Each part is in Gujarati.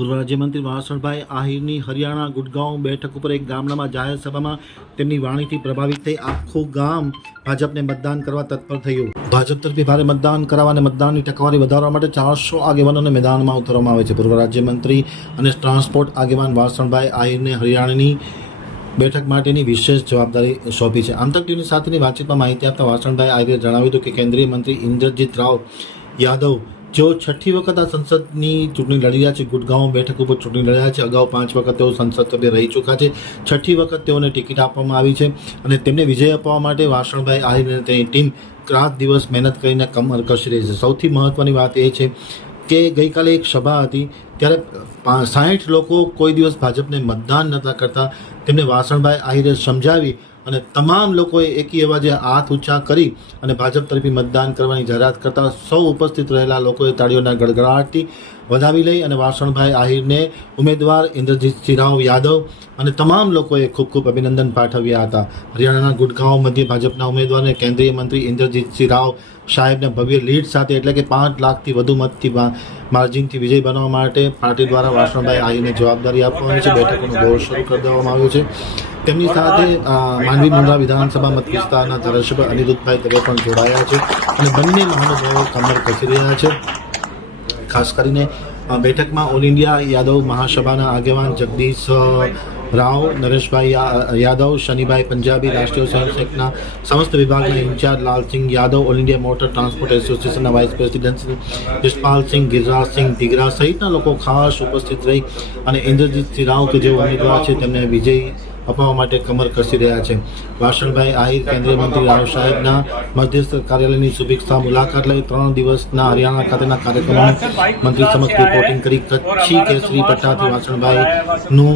પૂર્વ રાજ્યમંત્રી વાસણભાઈ આહિરની હરિયાણા ગુડગાંવ બેઠક ઉપર એક ગામડામાં જાહેર સભામાં તેમની વાણીથી પ્રભાવિત થઈ આખું ગામ ભાજપને મતદાન કરવા તત્પર થયું. ભાજપ તરફી ભારે મતદાન કરાવવા અને મતદાનની ટકાવારી વધારવા માટે ચારસો આગેવાનોને મેદાનમાં ઉતરવામાં આવે છે. પૂર્વ રાજ્યમંત્રી અને ટ્રાન્સપોર્ટ આગેવાન વાસણભાઈ આહિરને હરિયાણાની બેઠક માટેની વિશેષ જવાબદારી સોંપી છે. આંતક ટીવી સાથેની વાતચીતમાં માહિતી આપતા વાસણભાઈ આહિરે જણાવ્યું હતું કે કેન્દ્રીય મંત્રી ઇન્દ્રજીત રાવ યાદવ જેઓ છઠ્ઠી વખત આ સંસદની ચૂંટણી લડી રહ્યા છે ગુડગાંવ બેઠક ઉપર ચૂંટણી લડ્યા છે, અગાઉ પાંચ વખત તેઓ સંસદ સભ્ય રહી ચૂક્યા છે. છઠ્ઠી વખત તેઓને ટિકિટ આપવામાં આવી છે અને તેમને વિજય અપાવવા માટે વાસણભાઈ આહિર અને તેની ટીમ રાત દિવસ મહેનત કરીને કમર કસી રહી છે. સૌથી મહત્ત્વની વાત એ છે કે ગઈકાલે એક સભા હતી ત્યારે સાહીઠ લોકો કોઈ દિવસ ભાજપને મતદાન નહોતા કરતા. તેમને વાસણભાઈ આહિરે સમજાવી અને તમામ લોકોએ એકી અવાજે હાથ ઊંચા કરી અને ભાજપ તરફી મતદાન કરવાની જાહેરાત કરતા સૌ ઉપસ્થિત રહેલા લોકોએ તાળીઓના ગડગડાટથી વધાવી લઈ અને વાસણભાઈ આહિરને ઉમેદવાર ઇન્દ્રજીતસિંહ રાવ યાદવ અને તમામ લોકોએ ખૂબ ખૂબ અભિનંદન પાઠવ્યા હતા. હરિયાણાના ગુડગાંવ મધ્ય ભાજપના ઉમેદવારને કેન્દ્રીય મંત્રી ઇન્દ્રજીતસિંહ રાવ સાહેબને ભવ્ય લીડ સાથે એટલે કે પાંચ લાખથી વધુ મતથી માર્જિનથી વિજય બનાવવા માટે પાર્ટી દ્વારા વાસણભાઈ આહિરને જવાબદારી આપવામાં આવી છે. બેઠકોનો દોર શરૂ કરી દેવામાં આવ્યો છે. તેમની સાથે માનવી મુંદ્રા વિધાનસભા મત વિસ્તારના ધારાસભ્ય અનિરુદ્ધભાઈ દવે પણ જોડાયા છે અને બંને મહાનુભાવો કમર કસી રહ્યા છે. ખાસ કરીને બેઠકમાં ઓલ ઇન્ડિયા યાદવ મહાસભાના આગેવાન જગદીશ રાવ, નરેશભાઈ યાદવ, શનિભાઈ પંજાબી, રાષ્ટ્રીય સ્વયંસેવકના સમસ્ત વિભાગના in charge Lalsingh Yadav, all India motor transport એસોસિએશનના વાઇસ પ્રેસિડેન્ટ યશપાલસિંહ ગિરિરાજસિંહ દિગરા સહિતના લોકો ખાસ ઉપસ્થિત રહી અને ઇન્દ્રજીતસિંહ રાવ કે જેઓ ઉમેદવાર છે તેમને વિજય અપાવવા માટે કમર કસી રહ્યા છે. વાસણભાઈ આહિર કેન્દ્રીય મંત્રી રાવ સાહેબના મધ્યસ્થ કાર્યાલયની સુભિક્ષા મુલાકાત લઈ ત્રણ દિવસના હરિયાણા ખાતેના કાર્યક્રમોનું મંત્રી સમક્ષ રિપોર્ટિંગ કરી કચ્છી કેસરી પટ્ટાથી વાસણભાઈનું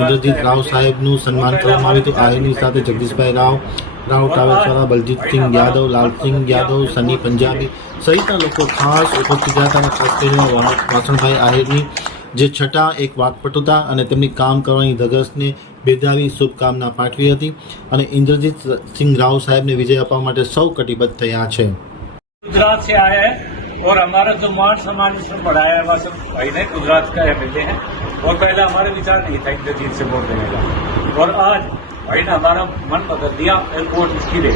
ઇન્દ્રજીત રાવ સાહેબનું સન્માન કરવામાં આવ્યું હતું. આહિરની સાથે જગદીશભાઈ રાવ રાવ ટાવેશ્વરા બલજીતસિંહ યાદવ, લાલસિંહ યાદવ, સની પંજાબી સહિતના લોકો ખાસ ઉપસ્થિત રહ્યા હતા અને વાસણભાઈ આહિરની જે છઠ્ઠા એક વાકપટુતા અને તેમની કામ કરવાની ધગસને બિરદાવી શુભકામના પાઠવી હતી અને ઇન્દ્રજીત સિંહ રાવ સાહેબને વિજય અપાવવા માટે સૌ કટિબદ્ધ થયા છે गुजरात से आया है और हमारा जो मान सम्मान इसमें बढ़ाया है वह सब भाई ने गुजरात का एमएलए है और पहले हमारे विचार नहीं था इंद्रजीत से वोट देने का और आज भाई ने हमारा मन बदल दिया और वोट इसकी दे